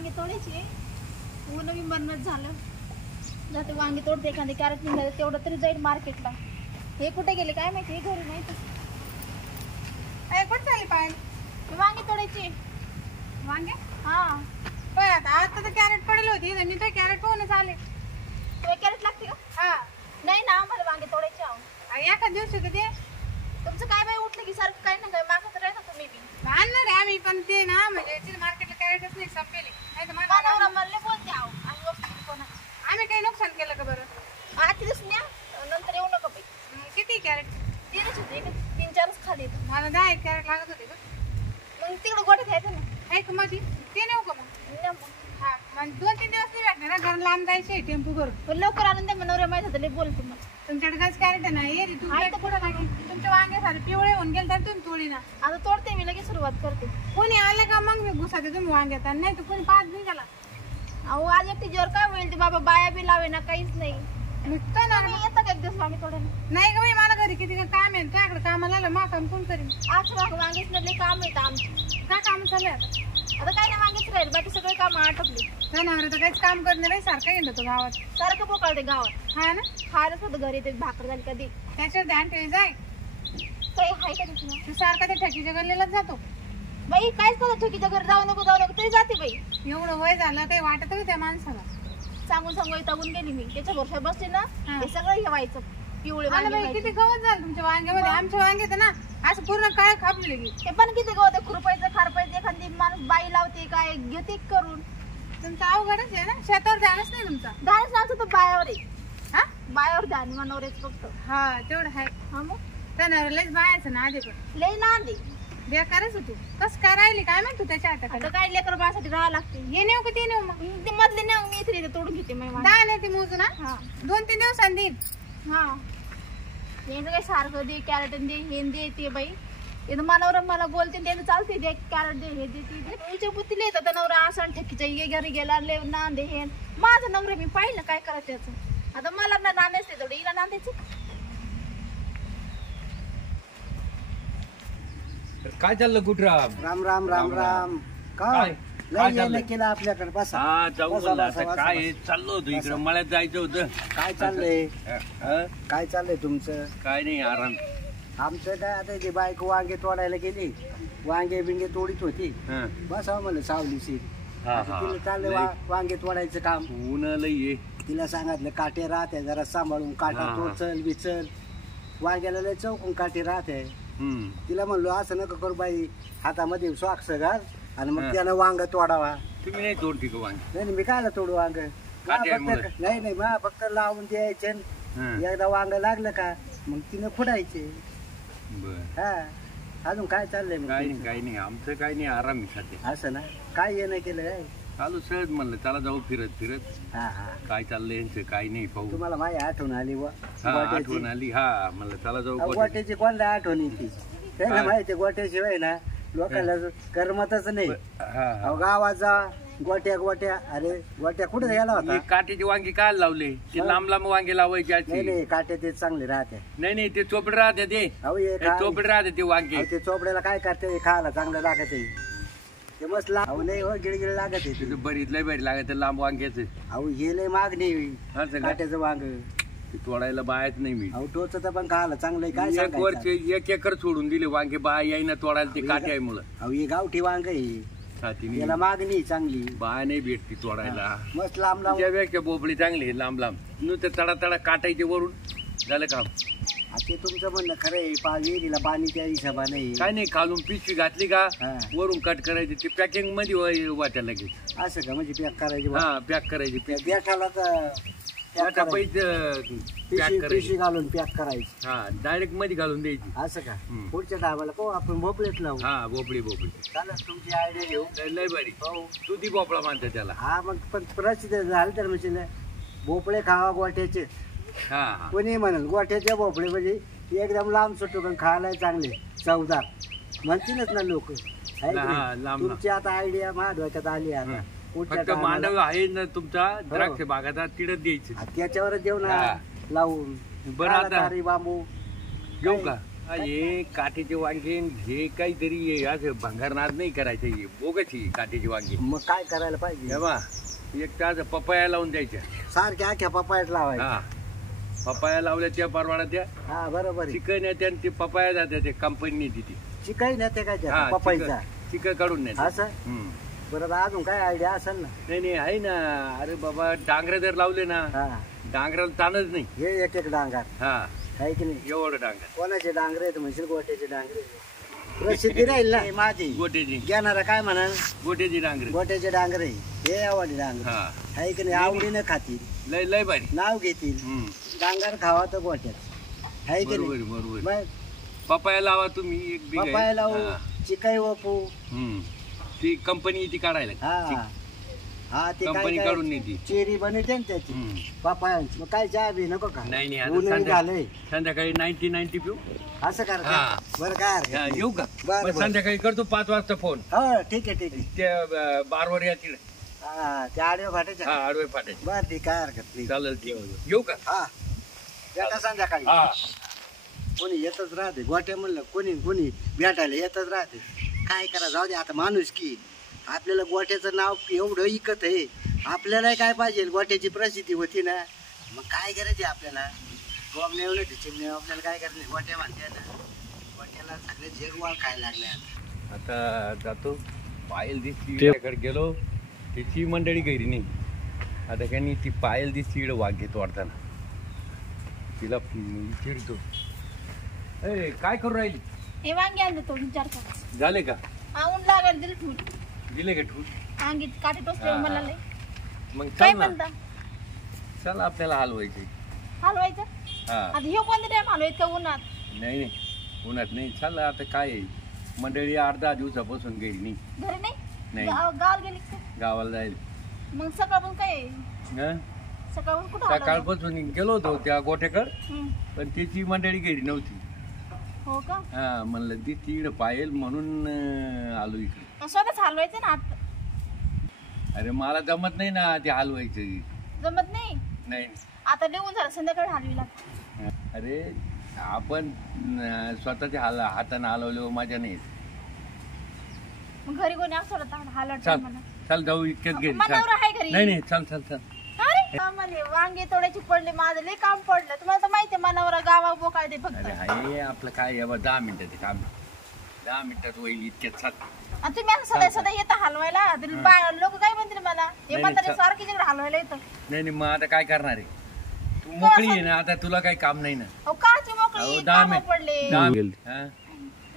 वांगे तोडायचे. ऊन बी मरणच झालं. जाते वांगे तोडते, एखादी कॅरेट निघाले तेवढं तरी जाईल मार्केटला. हे कुठे गेले काय माहिती, हे घरी माहिती. कुठे चालली पाय? वांगे तोडायचे. वांगे? हा. आता तर कॅरेट पडले होती, मी तर कॅरेट पाहूनच आले. तुला कॅरेट लागते का? हा. नाही ना, मला वांगे तोडायचे आहो. एका दिवशी तर ते तुमचं काय बाई उठलं की सारखं काय ना काय मागत राहता तुम्ही बी. आणणार आहे आम्ही, पण ते ना म्हणजे मार्केटला कॅरेटच नाही संपेले. नाही तर मानवरा मला बोलते आहो. आणि वस्तू कोणाची आम्ही काही नुकसान केलं का बरं? आधीच न्या, नंतर येऊ नका बाई. किती कॅरेट? तीनच होते, 3-4च खाली येतं. मला 10 कॅरेट लागत होते का? मग तिकडं गोठ्यात घ्यायचं ना. ऐक मध्ये ते नेऊ का मग? न्या मग. हा, मग 2-3 दिवस नाही भेटणार ना, घर लांब जायचे टेम्पो भरून. पण लवकर आणून द्या, नवऱ्या माहित होतं लय बोलतो मग. तुमच्याकडे गज कॅरेट नाही ये तू कुठं लागेल? तुमच्या वांगे सारे पिवळे होऊन गेले तर तुम्ही तोडी ना. आता तोडते मी, लगेच सुरुवात करते. कोणी आलं का मग मी घुसाते तुम्ही वांग्यात, नाही तर कोणी पाच नाही त्याला. अहो आज एकटी जोर काय होईल ते बाबा, बाया बी लावे ना, काहीच नाही. निघतो ना. मी येतं का एक दिवस वांगे तोडायला? नाही का बाई, मला घरी किती काम आहे, तुझ्याकडे कामाला आलं मा काम कोण करीन? आज वांगेच लय काम येतं आमचं. काय काम चालू आहे आता? आता काय नाही, वांगेच राहील, बाकी सगळे काम आटपले. जनावर तर काहीच काम करणार नाही, सारखं येतो तो गावात. सारखं बोकाळते गावात. हा ना, खायलाच होतं घरी, ते भाकर झाली कधी. त्याच्यावर ध्यान ठेवी जाय. काही आहे का तिथं? तू सारखा त्या ठकीच्या गल्लीलाच जातो. बाई काहीच करत ठोकीच्या घरी जाऊ नको तरी जाते बाई. एवढं वय झालं काही वाटत का त्या माणसाला? सांगून वैतागून गेली मी. त्याच्या भरशावर बसले ना, हे सगळं हे व्हायचं. पिवळे मला वांगे बाई व्हायचे. किती गवत झालं तुमच्या वांग्यामध्ये. आमच्या वांगे तर ना असं पूर्ण काळ खापले की. ते पण किती गवत, खुरपायचं खारपायचं, एखादी माणूस बाई लावते काय घेते करून. तुमचं अवघडच आहे ना, शेतावर ध्यानच नाही तुमचा. ध्यानच नव्हतं तर बायावर आहे. हा, बायावर ध्यान मनवरेच फक्त. हा तेवढं आहे. हा मग जनावर लयच बायाचं ना आधी पण लय नांदी. बेकारच होती. कसं काय राहिली काय म्हणतो त्याच्या हाताकडे? आता काय लेकर बाळासाठी राहावं लागते. हे नेऊ का ते नेऊ मग? ते मधले नेऊन मी इथे तोडून घेते मी. दहा नाही ती मोजू ना. हा 2-3 दिवसांनी देईन. हा, याचं काय सारखं दे, कॅरेट दे, हे दे ते बाई. येतं मानवरा मला बोलते, त्यानं चालते दे कॅरेट दे, हे दे ते दे. तुमच्या बुद्धीला येतं तर नवरा असं ठेकीच्या ये घरी गेला ले नांदे हे. माझं नवरा मी पाहिलं काय करायचं त्याचं. आता मला ना नांदायचं तेवढं, हिला नांदायचं. काय चाललं गुटराम? राम राम राम राम. काय काय चाललंय? केलं आपल्याकडे बसा. हा जाऊ बसा, बोलला बसा, आता बसा, काय बसा. आहे, चाललो होतो इकडं मळ्यात जायचं होतं. काय चाललंय? हं? काय चाललंय तुमचं? काय नाही आराम. आमचं काय आता ते बायको वांगे तोडायला गेली, वांगे बिंगे तोडीत होती. हं. बसावं म्हणलं सावलीशी. हा, आता हा. तिला चाललंय लय. वांगे तोडायचं काम. ऊन लई आहे. तिला सांगितलं काटे राहते जरा सांभाळून, काटा हा, हा. टोचल बिचल. वांग्याला लय चौकून काटे राहते. हं. तिला म्हणलो असं नका करू बाई, हातामध्ये सॉक्स घाल आणि मग हा. त्यानं वांग तोडावा. तुम्ही नाही तोडती का वांगी? नाही मी कायला तोडू वांग? काटे आहे मुलं. नाही मग फक्त लावून द्यायचे. हं. एकदा वांग लागलं का मग तिनं फुडायचे. बर. हा, अजून काय चाललंय मग काय नाही तुमचं? काही नाही आमचं काही नाही आराम आहे सध्या. असं ना, काय येणं केलं काय? चालू सहज म्हणलं चला जाऊ फिरत फिरत. हा हा, काय चाललंय यांचं काय नाही पाहू. तुम्हाला माझी आठवण आली वा हा गोट्याची. आठवण आली. हा म्हणलं चला जाऊ गोट्यात. गोट्याची कोणला आठवण येते? त्याला काय? माहिती गोट्याशिवाय ना लोकांना करमतच नाही. हा अहो, गावात जा गोट्या. अरे गोट्या कुठे गेला होता? हे काटेची वांगी काय लावले? ते लांब लांब वांगे लावायचे नाही असते. नाही, काटे ते चांगले राहते. नाही ते चोपडे राहते ते. अहो हे हे चोपडे राहते ते वांगे. अहो, ते चोपड्याला काय करते खायला चांगलं लागत आहे ते. मस्त अहो नाही हो, गिळगिळ लागत आहे ते. तिथं बरीच लय बरी लागत लांब वांग्याचं. अहो हे लय मागणी असं का? काट्याचं वांग. ते तोडायला बायच नाही मी. अहो टोचत पण खायला चांगलं आहे. काय एक सांगायचं? वर्ष 1 एकर सोडून दिले वांगे बाय येईना तोडायला ते काटे आहे मुलं. अहो हे गावठी वांग आहे, छातीने याला मागणी आहे चांगली. बाय नाही भेटती तोडायला. मस्त लांब लांब. त्यापेक्षा बोबडी चांगली आहे, लांब लांब नुसतं तडा काटायचे वरून झालं काम. ते तुमचं म्हणणं खरं आहे. विहिरीला पाणी त्या हिशोबाने आहे. काय नाही खालून पिशवी घातली का हा. वरून कट करायची ते पॅकिंग मध्ये वाट्या लगेच. असं का? म्हणजे पॅक करायची बा. हा पॅक करायची. बेठाला तर pack करायची. पॅक करायची. पिशवी घालून पॅक करायची. हा डायरेक्ट मध्ये घालून द्यायची. असं का? हम्म. पुढच्या टायमाला पाहू आपण भोपळेत लावू. हा बोबडी चालेल, तुमची आयडिया घेऊ. लय बरी. हो. दुधी भोपळा मानते त्याला. हा मग पण प्रसिद्ध झालं तर म्हणजे भोपळे खावा गोट्याचे. हा हा कोणी म्हणेल गोट्याचे भोपळे म्हणजे एकदम लांब सुटू पण खायला चांगले चवदार म्हणतीलच ना लोक. हा, लांब. तुमची आता आयडिया महाडवाच्यात आली आता. हं. पुढच्या फक्त टायमाला मांडव आहे ना तुमचा द्राक्ष बागाचा तिडत द्यायचं. त्याच्यावरच देऊ ना हा. लावून. बरं आता. तारी बांबू घेऊ का? हे काठीचे वांगे हे काहीतरी असं भंगारनाद नाही करायचं, हे बोगच ही काठीची वांगी. मग काय करायला पाहिजे? तेव्हा एक तास पपाया लावून द्यायच्या. सारख्या आख्या पपायात लावायचं. हा, पपाया लावल्या त्या परवाडा त्या हा बरोबर आहे. चिकन येते आणि ते पपाया जाते, ते कंपनी तिथे चिकाई नेते काय त्या पपईचा चिकन काढून नेते. असं बरं अजून काय आयडिया असेल ना? नाही आहे ना. अरे बाबा डांगरे जर लावले ना, हा डांगराला ताणच नाही. हे एक एक डांगर हा आहे की नाही? एवढं डांगर. कोणाचे डांगरे आहेत म्हणशील? गोट्याचे डांगरे. प्रसिद्धी राहील ना माझी. गोट्याची घेणारा काय म्हणाल? गोट्याची डांगरे. गोट्याचे डांगरे हे आवडे डांगर हा आहे की नाही? आवडीनं खातील, लय लय भारी. नाव घेतील. डांगर खावा तर गोट्यात आहे की बरोबर नाही? बरोबर. मग पपाया लावा तुम्ही एक बिघा. पपाया लावू, चिकाई वापू. ती कंपनी ती काढायला. हा हा ते कंपनी काय काढून नेती. चेरी बनवते ना त्याची पपायांची. मग काय चहा बी नको का? नाही नाही, आता ऊनही झालंय. संध्याकाळी 90 पिऊ. असं कर का? हा. बरं काय हरकत नाही. येऊ का? बरं, मग बरं. संध्याकाळी करतो 5 वाजता फोन. हो ठीक आहे ठीक आहे. त्या बारवर या तिकडे. हा त्या आडव्या फाट्याच्या. हा आडवे फाटायचे. बरं ठीक काय हरकत नाही. चालेल ठीक. येऊ का? हा भेटा संध्याकाळी. हा कोणी येतच राहते गोट्या म्हणलं, कोणी कोणी भेटायला येतच राहते. काय करा, जाऊ दे आता. माणूस की आपल्याला गोट्याचं नाव एवढं इकत आहे, आपल्याला काय पाहिजे? गोट्याची प्रसिद्धी होती ना, मग काय करायचे आपल्याला? गोमने एवढं चिमणे आपल्याला काय करायचं? गोट्या म्हणते ना, गोट्याला सगळे जगवाळ खायला लागले आता. आता जातो. पायल दिसती गेलो, तिची मंडळी घरी नाही. आता काय नाही, ती पायल दिसती इकडे वाघ घेतो वाढताना. तिला विचारतो, ए काय करू राहिली? हे वांगे आणलं तो विचार करा. झाले का? ऊन लागेल दिल ठूट. दिले का ठूट? अंगीत काठी टोचले मला लय. मग काय चल ना. म्हणता? चल आपल्याला हलवायचे. हलवायचं? हा आता हे कोणतं टाइम हलवायचं का उन्हात? नाही नाही, उन्हात नाही. चल आता काय आहे, मंडळी 8-10 दिवसापासून गेली नाही. घरी नाही? नाही. गावाला गेली का? गावाला जाईल. मग सकाळपासून काय? हं? सकाळपासून कुठं हलवलं? सकाळपासून गेलो होतो त्या गोठ्याकड, हं. पण त्याची मंडळी घरी नव्हती. हो का? हा म्हणलं ती तीड पायल म्हणून आलो इकडे. मग स्वतःच हलवायचं ना आता. अरे मला जमत नाही ना ते हलवायचं. जमत नाही? नाही. आता लिहून झालं, संध्याकाळी हलवी लागते. अरे आपण स्वतःच्या हाताने हलवल्यावर मजा नाही येत. मग घरी कोणी असं हलवत चल मला. चल जाऊ इतक्यात घरी. मनावर आहे घरी. नाही नाही, चल चल चल. अरे आम्हाला वांगे तोडायची पडले, माझं लय काम पडलं. तुम्हाला तर माहिती आहे मनावर गावा बोकाळ दे फक्त. अरे हाय आपलं काय आहे बा, 10 मिनिटाचे काम. 10 मिनिटात होईल इतक्यात. चल. आणि तुम्ही असं सदा सदा येतं हलवायला, लोक काय म्हणतील मला? हे नाही, म्हणतात चल. सारखी तिकडे हलवायला येतं. नाही नाही, मग आता काय करणार आहे? तू मोकळी आहे ना आता, तुला काही काम नाही ना. अहो काची अहो, मोकळी 10 कामं मिनिट. पडले. 10 मिनिट. हा?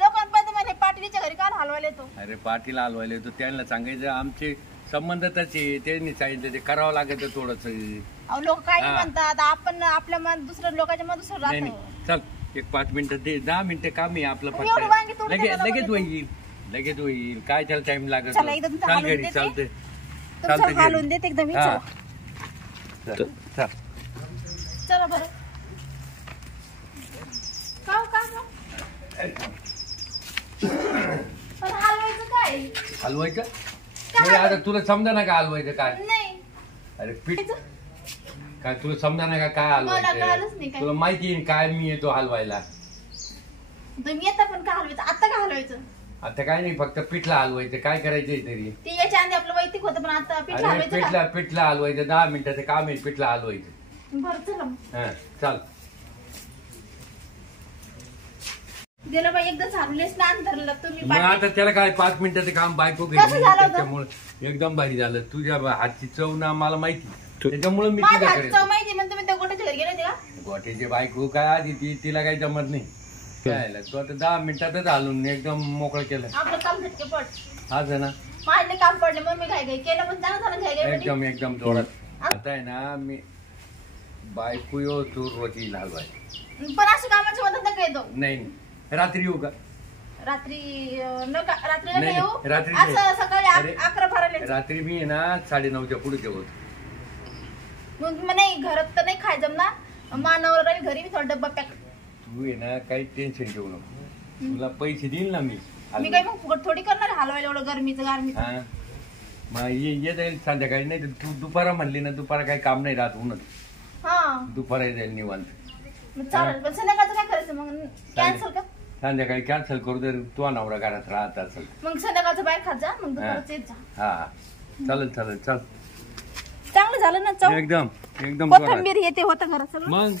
लोकांपर्यंत म्हणे पाटीलच्या घरी काल हलवायला येतो. अरे पाटीला हलवायला येतो, त्यांना सांगायचं आमचे संबंध त्याचे, त्यांनी सांगितलं ते करावं लागत थोडस. अहो लोक काय नाही हा. म्हणतात, आपण आपल्या मन दुसऱ्या लोकांच्या मन दुसरं नाही राहतो. नाही, चल एक 5 मिनिटं दे. 10 मिनिटं काम आहे आपलं तुम्ही एवढं वांगी फक्त. तोडून लगेच द्यायला लगेच बघा होईल. लगेच होईल. काय त्याला टाइम लागत? चला, एकदा तुमचं चाल हलवून घरी. देते. चालते तुमचं चालते हलवून देते एकदम मी. हा. चला. चल चल. चला बरं. का हो, का हो? पण हलवायचं काय? हलवायचं नाही, आता तुला समजा ना का हलवायचं काय? नाही. अरे पीठ काय तुला समजा ना का काय मला कळलंच नाही हलवायचं? काय. तुला माहिती आहे काय मी येतो हलवायला. तुम्ही येता पण का हलवायचं? आता का हलवायचं? आता काय नाही, फक्त पिठला हलवायचं. काय करायचंय तरी? ते याच्या आधी आपलं वैयक्तिक होतं, पण आता पीठ अरे हलवायचं का? पिठला हलवायचं. 10 मिनिटाचं काम आहे पिठला हलवायचं. बरं चला मग. हा चाल. गेलं बाई एकदा हलवले, स्नान धरलं तुम्ही मग आता त्याला काय 5 मिनिटाचं काम बायको कसं झालं होतं? त्याच्यामुळे एकदम भारी झालं. तुझ्या हातची चव ना मला माहिती, त्याच्यामुळे मी माझ्या तुझ्याकडे हातचं माहिती म्हणून तुम्ही त्या गोट्याच्या घरी गेले होते का? गोठ्याची बायको काय आधी तिला काही जमत नाही. काय तू आता 10 मिनिटातच हलवून एकदम मोकळं केलं. आपलं काम झटके पड. हा ना, माझे काम पडले म्हणून मी घाई घाई केलं, पण चांगलं झालं घाई घाई. एकदम एकदम जोरात. आता आहे ना मी बायको येऊ तू रोजी हलवाय. पण अशा कामाची मदत नका येतो. नाही नाही, रात्री येऊ का? रात्री नका, रात्री नका नाही, येऊ. रात्री असं नाही. सकाळी अरे, 11 भरायला. रात्री मी आहे ना 9:30च्या पुढे जेवत. मग नाही घरात तर नाही खायचं ना, मानावर राहील घरी मी थोडा डब्बा पॅक. तू आहे ना काही टेन्शन घेऊ नको. तुला पैसे देईल ना मी. मी काही मग फुकट थोडी करणार हलवायला एवढं गरमीचं गारमीचं. हा मग ये जाईल संध्याकाळी. नाही तर तू दुपारा म्हणली ना, दुपारा काही काम नाही राहत उन्हात. हा दुपारा जाईल निवांत. मग चालेल. पण संध्याकाळचं काय करायचं मग? कॅन्सल का? संध्याकाळी कॅन्सल करू दे, तो नवरा घरात राहत असेल. मग संध्याकाळचं बाहेर खात जा, मग दुपारचं येत जा. हा चालेल चालेल चल. चांगलं झालं ना चव, एकदम एकदम जोरात. कोथिंबीर हे ते होतं घरात सगळं. मग